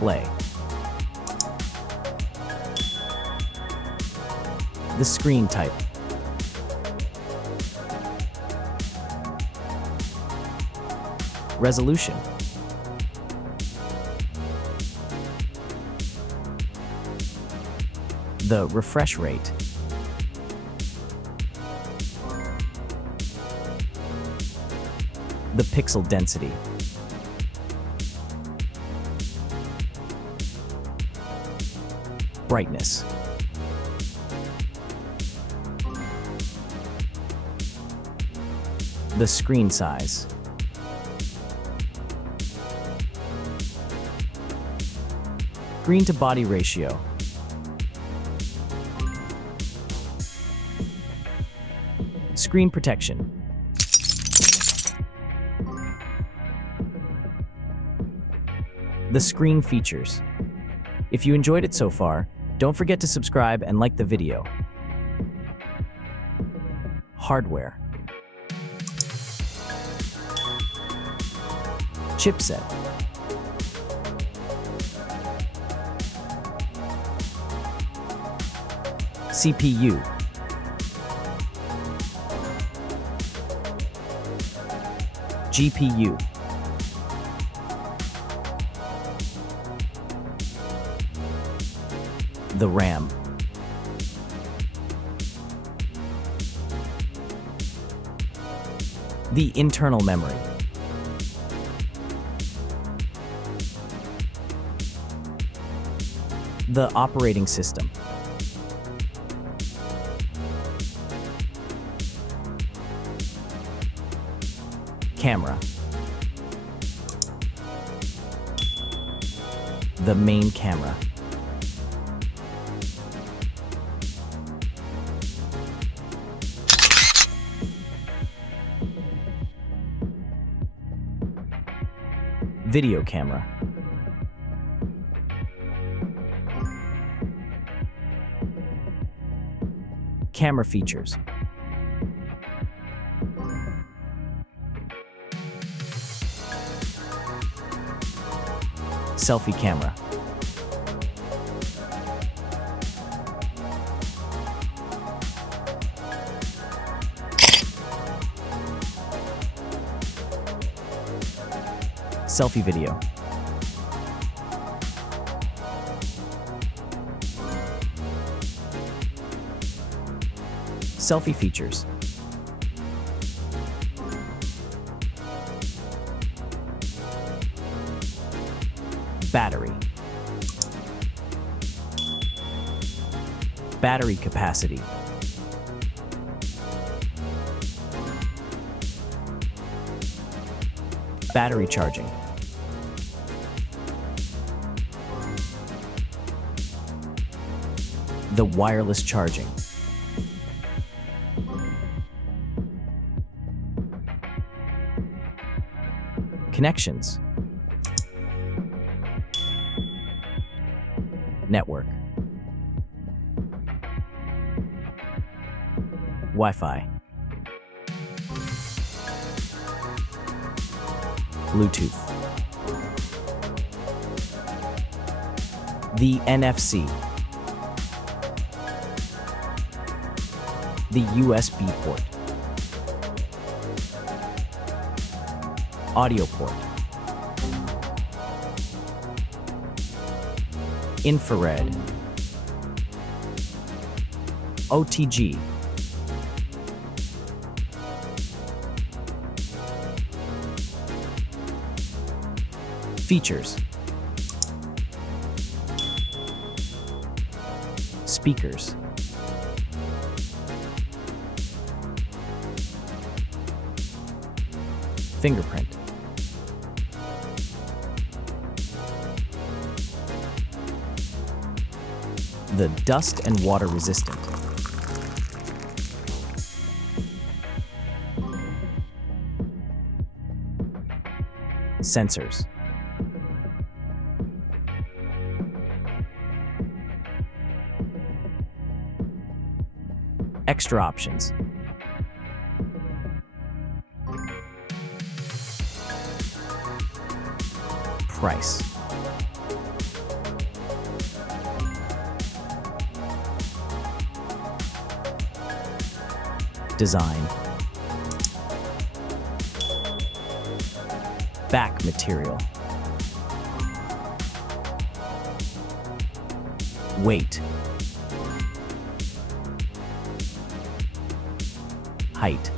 display. The screen type. Resolution. The refresh rate. The pixel density. Brightness. The screen size. Screen to body ratio. Screen protection. The screen features. If you enjoyed it so far, don't forget to subscribe and like the video. Hardware. Chipset. CPU. GPU. The RAM. The internal memory. The operating system. Camera. The main camera. Video camera. Camera features. Selfie camera. Selfie video. Selfie features. Battery. Battery capacity. Battery charging. The wireless charging. Connections. Network. Wi-Fi. Bluetooth. The NFC. The USB port. Audio port. Infrared. OTG. Features. Speakers. Fingerprint. The dust and water resistant. Sensors. Extra options. Price. Design. Back material. Weight. Height.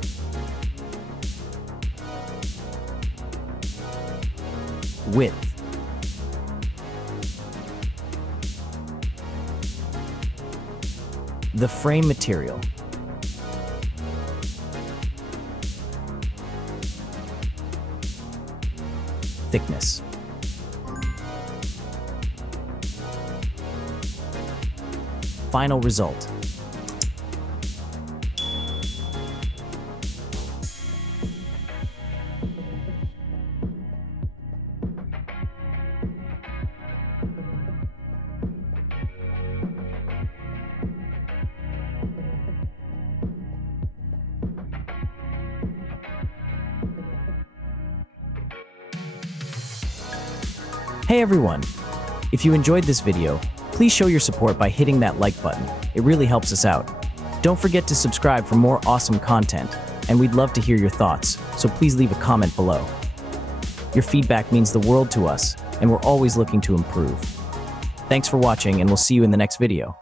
Width. The frame material. Thickness. Final result. Hey everyone! If you enjoyed this video, please show your support by hitting that like button. It really helps us out. Don't forget to subscribe for more awesome content, and we'd love to hear your thoughts, so please leave a comment below. Your feedback means the world to us, and we're always looking to improve. Thanks for watching, and we'll see you in the next video.